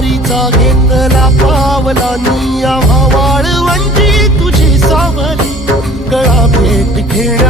वसावारीचा घेतला पावला निया वाळवंची तुझी सावली. गळा भेट घेण्या